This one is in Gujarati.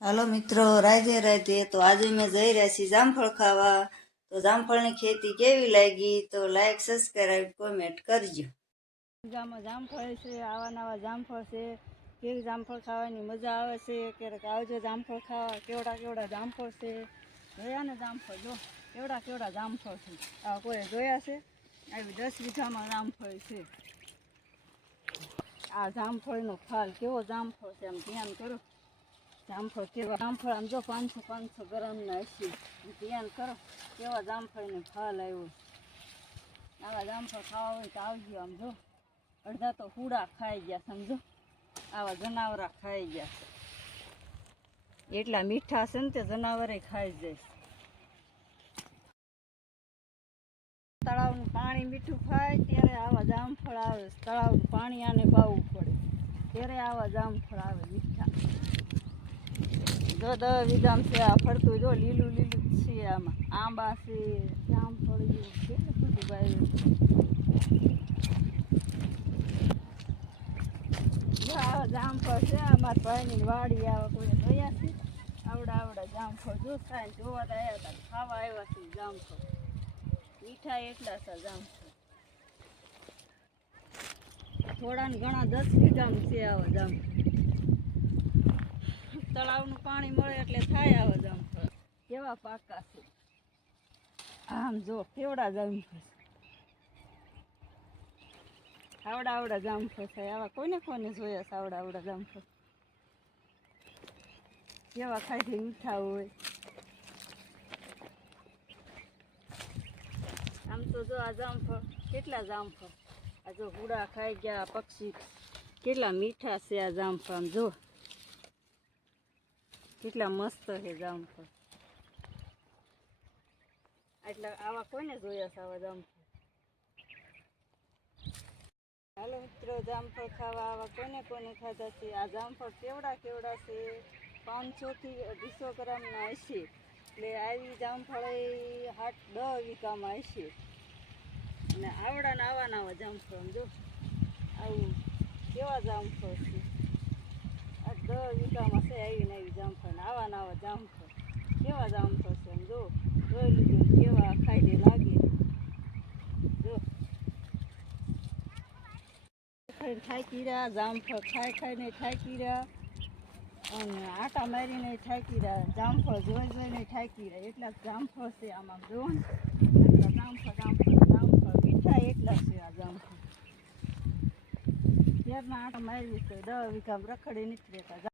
હાલો મિત્રો, રાધે રાધે. તો આજે મેં જઈ રહ્યા છીએ જામફળ ખાવા. તો જામફળની ખેતી કેવી લાગી તો લાઈક, સબસ્ક્રાઈબ, કોમેન્ટ કરજો. જામફળ છે, આવા નવા જામફળ છે. કેવી જામફળ ખાવાની મજા આવે છે. ક્યારેક આવજો જામફળ ખાવા. કેવડા જામફળ છે. જોયા ને જામફળ? જો કેવડા જામફળ છે. આવા કોઈ જોયા છે? આવી 10 વીઘામાં જામફળ છે. આ જામફળનો ફાલ કેવો જામફળ છે, આમ ધ્યાન કરો. જામફળ કેવા જામફળ આમ જો 500 ગ્રામના હશે. ધ્યાન કરો કેવા જામફળનો ફાલ આવ્યો. આવા જામફળ ખાવા હોય તો આવજો. આમ જો અડધા તો હુડા ખાઈ ગયા, સમજો. આવા જનાવરા ખાઈ ગયા. એટલા મીઠા છે ને તે જનાવરે ખાઈ જાય. તળાવનું પાણી મીઠું ખાય ત્યારે આવા જામફળ આવે. તળાવનું પાણી આને પાવું પડે ત્યારે આવા જામફળ આવે મીઠા. જો 10 વીઘામાં છે આ ફરતું. જો લીલું જ છે. આમાં આંબા છે, જામફળ કેટલું બધું વાવ્યું. આવા જામફળ છે. અમારા ભાઈની વાડી આવા કોઈ જોયા છે? આવડા જામફળ જો થાય જોવા તો આવ્યા હતા, ખાવા આવ્યા છે. જામફળ મીઠા એટલા છે જામફળ. થોડા ને ઘણા 10 વીઘામાં છે આવા જામફળ. તળાવનું પાણી મળે એટલે થાય આવા જામફળ. કેવા પાકા છે. આમ જો કેવડા જામફળ. આવડા જામફળ છે. આવા કોને જોયા છે? આવડા જામફળ કેવા ખાઈ મીઠા હોય. આમ તો જો આ જામફળ કેટલા જામફળ. આ જો હુડા ખાઈ ગયા પક્ષી. કેટલા મીઠા છે આ જામફળ. આમ જો કેટલા મસ્ત છે જામફળ. એટલે આવા કોઈને જોયા છે આવા જામફળ? હાલો મિત્રો, જામફળ ખાવા આવા કોને ખાધા છે? આ જામફળ કેવડા છે. 500 થી 250 ગ્રામના હશે. એટલે આવી જામફળ 10 વીઘામાં હશે. અને આવા નવા જામફળ જો આવું કેવા જામફળ છે. આ 10 વીઘામાં છે. આવી જામફળ. આવા નવા જામફળ કેવા જામફળ છે. આમ જો જોઈ લીધું કેવા ખાઈ લાગે. જો થાકી રહ્યા જામફળ ખાઈને થાકી રહ્યા. અને આટા મારીને થાકી રહ્યા. જામફળ જોઈને થાકી રહ્યા. એટલા જામફળ છે આમાં જો ને. એટલા જામફળ મીઠા એટલા છે આ જામફળ. ત્યારના આટા મારવી છે. 10 વીઘામાં રખડી નથી રહેતા.